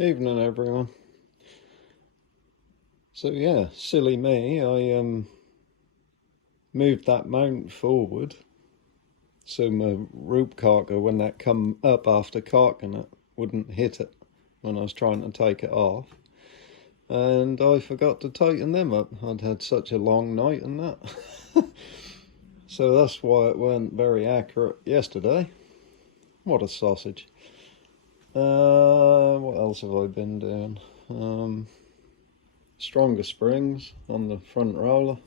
Evening, everyone. So yeah, silly me. I moved that mount forward, so my rope carker, when that come up after carking it, wouldn't hit it when I was trying to take it off. And I forgot to tighten them up. I'd had such a long night and that. So that's why it weren't very accurate yesterday. What a sausage. What else have I been doing? Stronger springs on the front roller.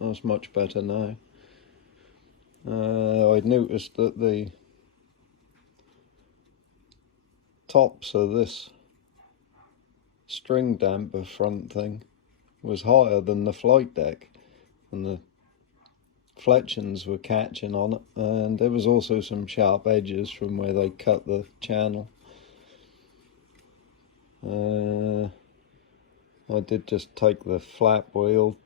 That's much better now. I'd noticed that the tops of this string damper front thing was higher than the flight deck, and the fletchings were catching on it, and there was also some sharp edges from where they cut the channel. I did just take the flap wheel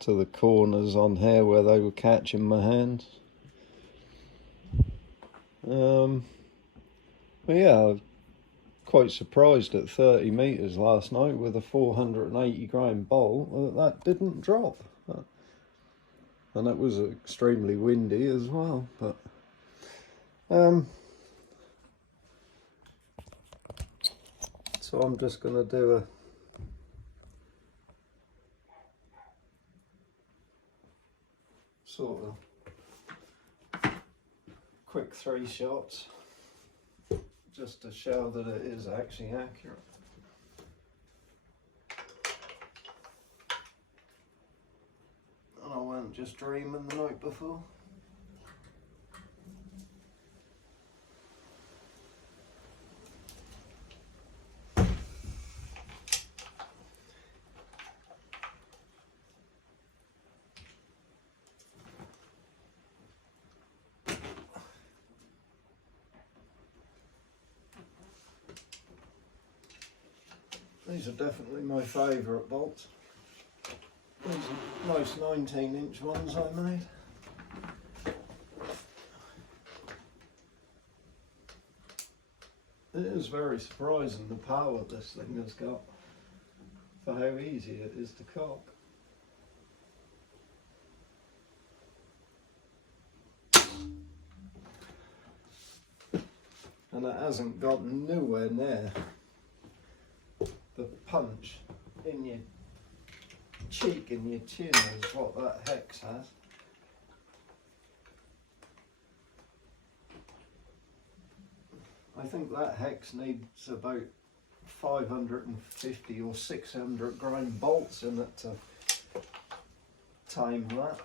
to the corners on here where they were catching my hands. But yeah, I was quite surprised at 30 meters last night with a 480 gram bolt that didn't drop. And it was extremely windy as well. But so I'm just going to do a sort of quick 3 shots just to show that it is actually accurate. And I weren't just dreaming the night before. These are definitely my favourite bolts. These are nice 19-inch ones I made. It is very surprising the power this thing has got for how easy it is to cock. And it hasn't got nowhere near the punch in your cheek and your chin is what that hex has. I think that hex needs about 550 or 600 gram bolts in it to time that.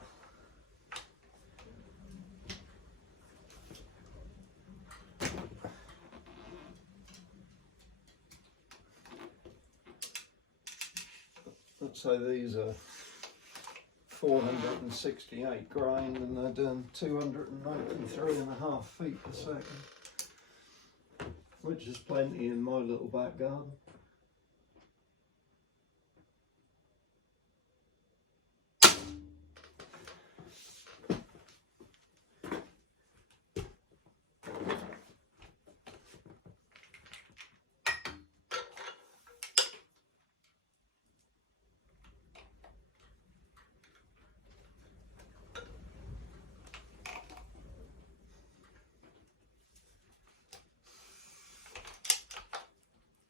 Let's say these are 468 grind and they're doing 293.5 feet per second, which is plenty in my little back garden.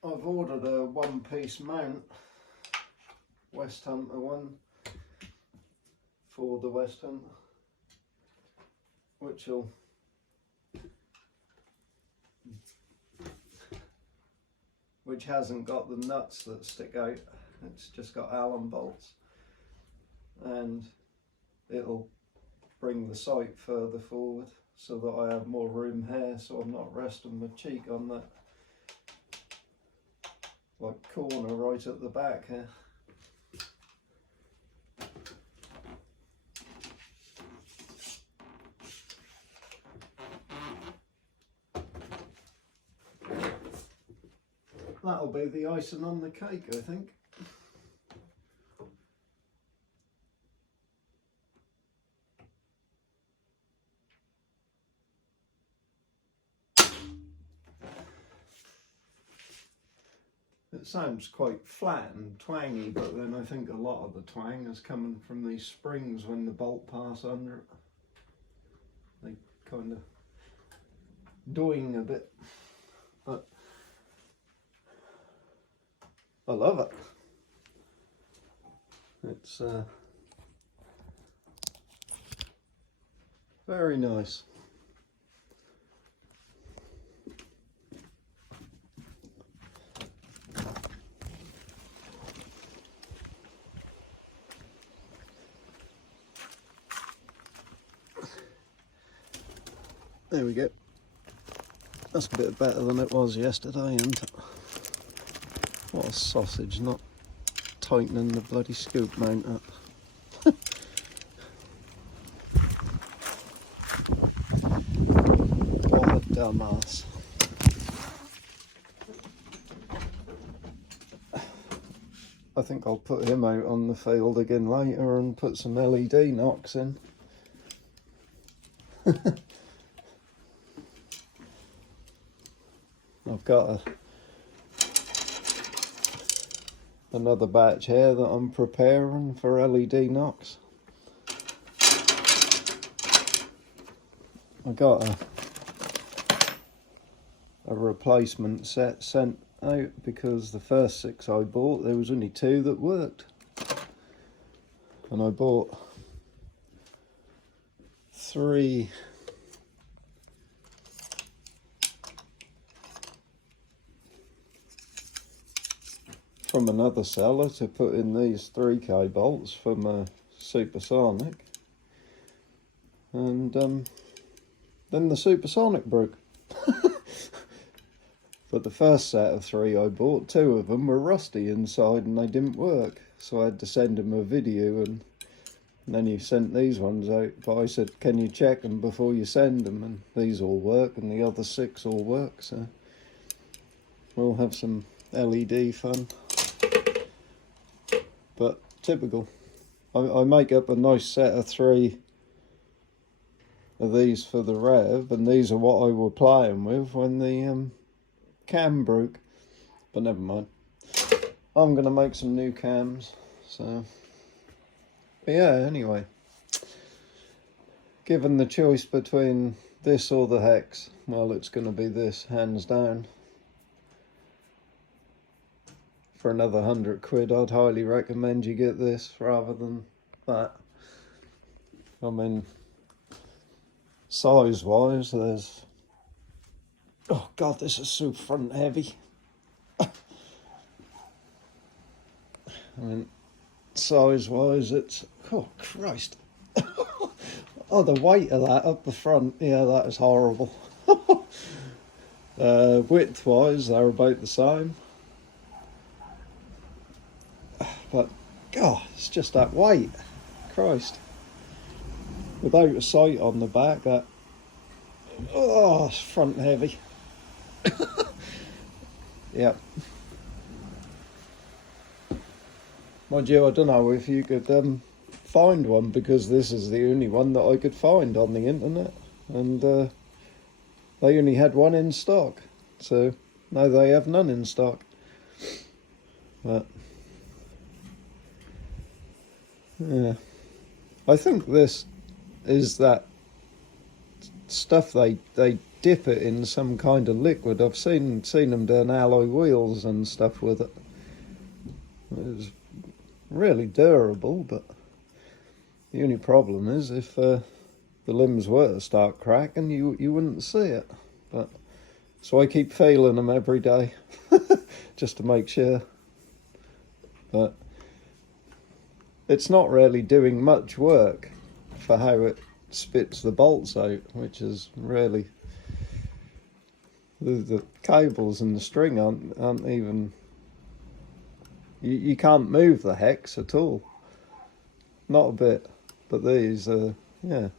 I've ordered a one-piece mount, West Hunter one, for the West Hunter, which hasn't got the nuts that stick out. It's just got Allen bolts, and it'll bring the sight further forward so that I have more room here, so I'm not resting my cheek on that like corner right at the back here. That'll be the icing on the cake, I think. It sounds quite flat and twangy, but then I think a lot of the twang is coming from these springs when the bolt pass under it. They kind of doing a bit, but I love it. It's very nice. There we go. That's a bit better than it was yesterday, isn't it? What a sausage, not tightening the bloody scoop mount up. What a dumbass. I think I'll put him out on the field again later and put some LED knocks in. I've got another batch here that I'm preparing for LED knocks. I got a replacement set sent out because the first 6 I bought, there was only 2 that worked. And I bought 3 from another seller to put in these 3K bolts for my supersonic, and then the supersonic broke. But the first set of 3 I bought, 2 of them were rusty inside and they didn't work, so I had to send him a video, and then he sent these ones out. But I said, can you check them before you send them? And these all work and the other 6 all work, so we'll have some LED fun. But typical. I make up a nice set of 3 of these for the rev, and these are what I were playing with when the cam broke. But never mind. I'm going to make some new cams. So, but yeah, anyway. Given the choice between this or the hex, well, it's going to be this, hands down. For another 100 quid, I'd highly recommend you get this rather than that. I mean, size wise, there's, oh god, this is so front heavy. I mean, size wise, it's, oh Christ. Oh, the weight of that up the front, yeah, that is horrible. Width wise, they're about the same. But, God, it's just that weight. Christ. Without a sight on the back, that, oh, it's front heavy. Yep. Mind you, I don't know if you could find one, because this is the only one that I could find on the internet. And they only had one in stock. So, now they have none in stock. But, yeah, I think this is that stuff they dip it in some kind of liquid. I've seen them doing alloy wheels and stuff with it. It's really durable, but the only problem is if the limbs were to start cracking, you wouldn't see it. But so I keep feeling them every day just to make sure. But it's not really doing much work for how it spits the bolts out, which is really, the cables and the string aren't even, you can't move the hex at all, not a bit. But these are, yeah,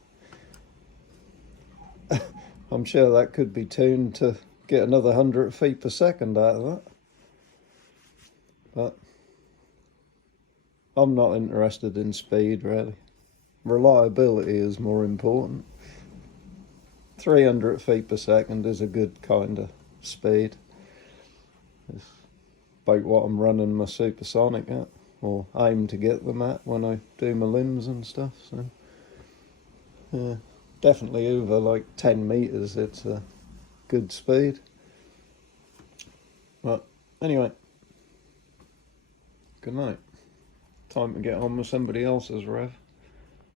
I'm sure that could be tuned to get another 100 feet per second out of that. But I'm not interested in speed, really. Reliability is more important. 300 feet per second is a good kind of speed. about what I'm running my supersonic at, or aim to get them at when I do my limbs and stuff. So yeah, definitely over like 10 meters, it's a good speed. But anyway, good night. Time to get on with somebody else's rev.